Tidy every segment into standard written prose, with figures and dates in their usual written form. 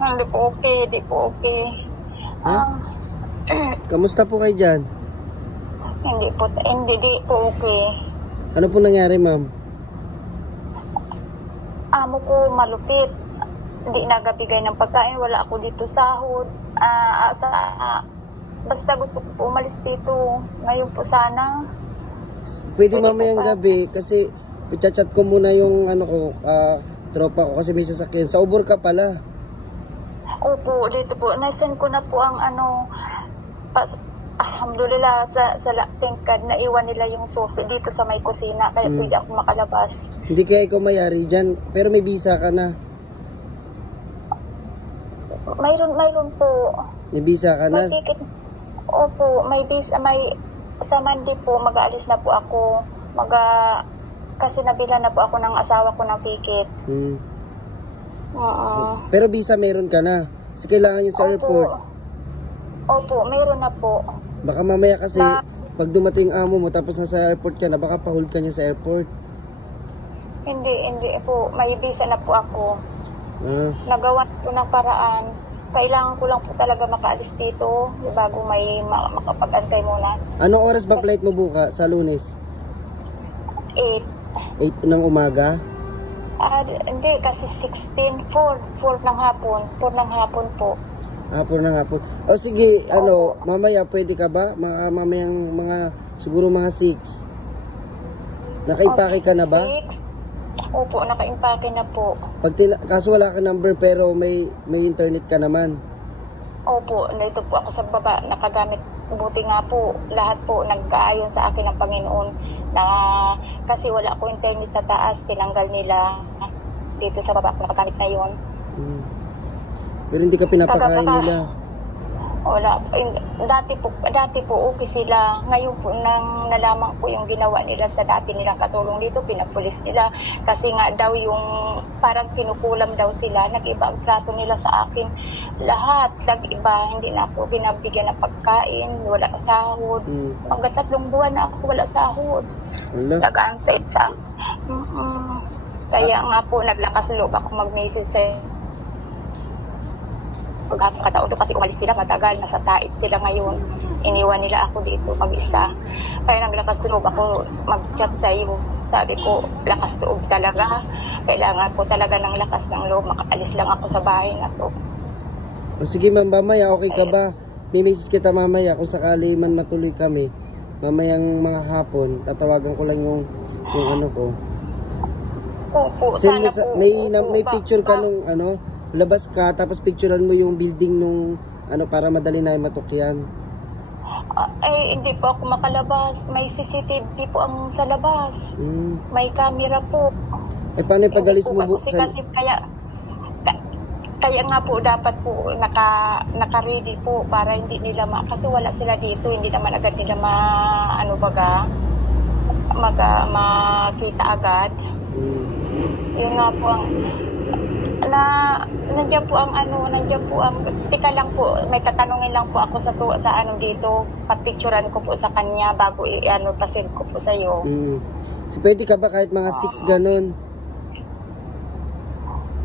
Hindi po okay, hindi po okay. Ha? Kamusta po kayo dyan? Hindi po okay. Ano po nangyari, ma'am? Amo ko malupit. Hindi nagabigay ng pagkain. Wala ako dito sahod. Basta gusto ko po umalis dito. Ngayon po sana. Pwede mamayang gabi kasi chat ko muna yung tropa ko kasi may sasakyan. Sa Ubor ka pala. Opo, dito po. Nasend ko na po ang alhamdulillah sa tingkad na iwan nila yung sauce dito sa may kusina. Kaya pwede ako makalabas. Hindi kaya ikaw mayari dyan. Pero may visa ka na. Mayroon po. May visa ka na? May ticket. Opo, may visa. Sa Monday po, mag-aalis na po ako. Kasi nabila na po ako ng asawa ko ng ticket. Pero visa meron ka na. Kasi kailangan yun sa airport. Opo, meron na po. Baka mamaya kasi pag dumating amo mo tapos nasa airport ka na, baka pa-hold ka niya sa airport. Hindi po. May visa na po ako. Nagawa ko ng paraan. Kailangan ko lang po talaga makaalis dito bago may makapag-antay muna. Anong oras ba flight mo buka sa Lunes? 8 ng umaga? Hindi, kasi 16, 4 ng hapon. 4 ng hapon po. 4 ng hapon. O sige, mamaya pwede ka ba? Mamayang siguro mga 6. Nakaimpake ka na ba? 6? Opo, nakaimpake na po. Kaso wala ka number pero may internet ka naman. Opo, nandito po ako sa baba, nakagamit. Buti nga po, lahat po nagkaayon sa akin ng Panginoon na kasi wala ko internet sa taas, tinanggal nila dito sa baba, nakagamit na yun. Pero hindi ka pinapakain nila? Wala. Dati po okay sila. Ngayon po nang nalaman ko yung ginawa nila sa dati nilang katulong dito, pinapulis nila. Kasi nga daw yung parang kinukulam daw sila. Nag-iba ang trato nila sa akin. Lahat, nag-iba. Hindi na po binabigyan ng pagkain. Wala sahod. Hanggang 3 buwan na ako wala sahod. Nag-aantay sa. Kaya nga po naglakas loob ako mag-message sa paghatas kataon to kasi umalis sila matagal, nasa Taif sila ngayon. Iniwan nila ako dito mag-isa. Kaya naglakas loob ako mag-chat sa iyo. Sabi ko, lakas loob talaga. Kailangan ko talaga ng lakas ng loob. Makaalis lang ako sa bahay na to. Sige ma'am, mamaya okay ka ba? May message kita mamaya kung sakali man matuloy kami. Mamayang mga hapon, tatawagan ko lang yung ano ko. Opo, send mo may picture ka nung labas ka, tapos picturean mo yung building nung para madali na matukyan. Hindi po ako makalabas. May CCTV po ang sa labas. May camera po. Paano yung pag-alis mo? Kasi kaya nga po dapat po naka-ready po para hindi nila kasi wala sila dito, hindi naman agad nila makita agad. Yun nga po ang nandiyan po ang tika lang po, may tatanungin lang po ako sa dito, papicturean ko po sa kanya bago pasend ko po sa iyo. So pwede ka ba kahit mga 6 ganun?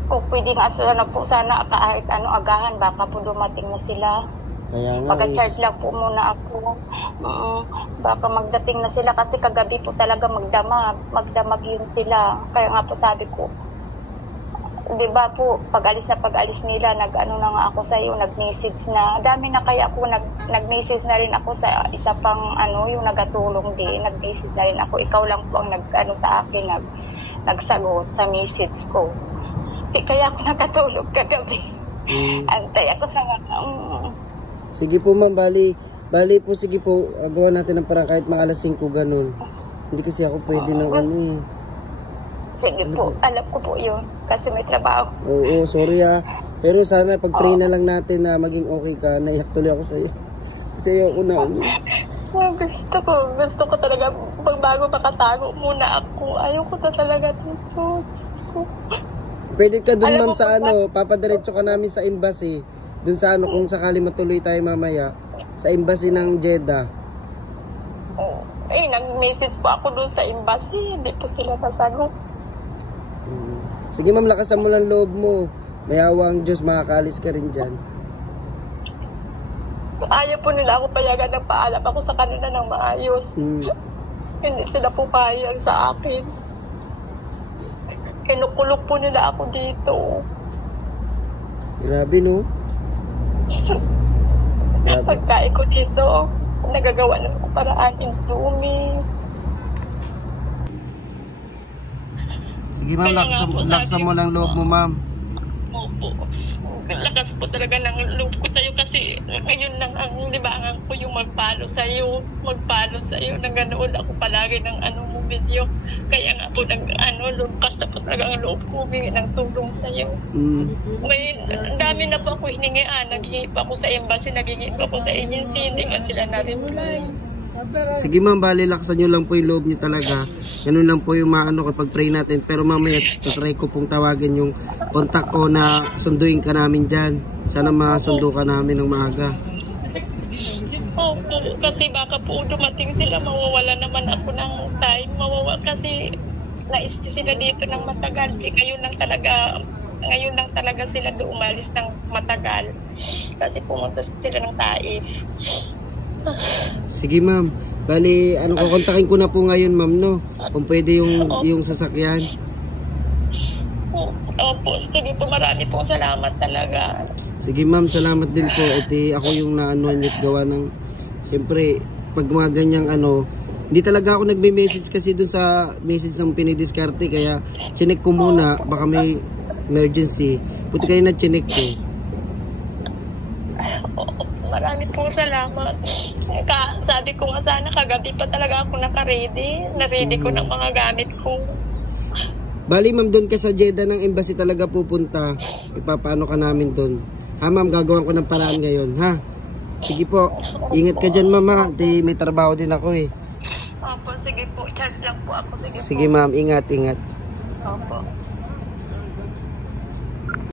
O pwede nga po sana kahit agahan, baka po dumating na sila. Kaya nga Pag-charge lang po muna ako. Baka magdating na sila kasi kagabi po talaga magdamag yun sila. Kaya nga po sabi ko, di ba po, pag-alis nila, na nga ako sa iyo, nag-message na. Dami na kaya ako, nag-message na rin ako sa isa pang yung nagatulong din. Nag-message na rin ako. Ikaw lang po ang sa akin, nagsagot sa message ko. Kaya ako nakatulog kagabi. Antay ako sa Sige po ma'am, bali po, sige po, gawa natin ng parang kahit mga alas 5 ganun. Hindi kasi ako pwede ng Sige po, alam ko po yun. Kasi may trabaho. Oo, sorry Pero sana pag-pray na lang natin na maging okay ka. Naiyak tuloy ako sa'yo. Kasi ayoko na. Gusto ko talaga bago makatago muna ako. Ayoko na talaga dito. Pwede ka dun ma'am sa papadiretso ka namin sa embassy. Dun sa kung sakali matuloy tayo mamaya. Sa embassy ng Jeddah. Nag-message po ako dun sa embassy. Hindi po sila nasagot. Sige ma'am, lakasan mo lang loob mo. May awa ang Diyos, makakaalis ka rin dyan. Ayaw po nila ako payagan ng paalam ako sa kanila ng maayos. Hindi sila po payag sa akin. Kinukulog po nila ako dito. Grabe, no? Grabe. Pagkain ko dito, nagagawa ng paraan, Indomie. Sige ma'am, laksa mo lang loob mo ma'am. Opo. Lakas po talaga ng loob ko sa'yo kasi ngayon lang ang libangan ko yung magpalo sa'yo nang ganoon ako palagi ng mo video. Kaya nga po lukas na po talaga ang loob ko humingi ng tulong sa'yo. May dami na po ako hiningian, naghingi pa ako sa embassy, naghingi pa ako sa agency, hindi nga sila na-reply. Sige ma'am, bali laksan nyo lang po yung loob nyo talaga. Ganun lang po yung kapag pray natin. Pero mamaya, tatry ko pong tawagin yung contact ko na sunduin ka namin dyan. Sana masundo ka namin ng maaga. Opo, kasi baka po dumating sila, mawawala naman ako ng time. Kasi naiste sila dito ng matagal. Ngayon lang talaga sila umalis ng matagal. Kasi pumunta sila ng Taif. Sige ma'am. Bali, kukontakin ko na po ngayon ma'am, no? Kung pwede yung sasakyan. Opo, sige po, marami po salamat talaga. Sige ma'am, salamat din po. Ako yung gawa ng, siyempre, pag mga ganyang hindi talaga ako nagme-message kasi dun sa message ng pinidiskarte. Kaya, chinek ko muna, baka may emergency. Buti kayo na chinek ko. Marami pong salamat. Sabi ko nga sana kagabi pa talaga ako naka-ready. Na-ready ko ng mga gamit ko. Bali ma'am, doon ka sa Jeddah ng embassy talaga pupunta. Ipapaano ka namin doon. Ha ma'am, gagawin ko ng paraan ngayon, ha? Sige po. Ingat ka dyan ma'am, ha? May trabaho din ako eh. Opo, sige po. Charge lang po ako. Sige ma'am, ingat. Opo.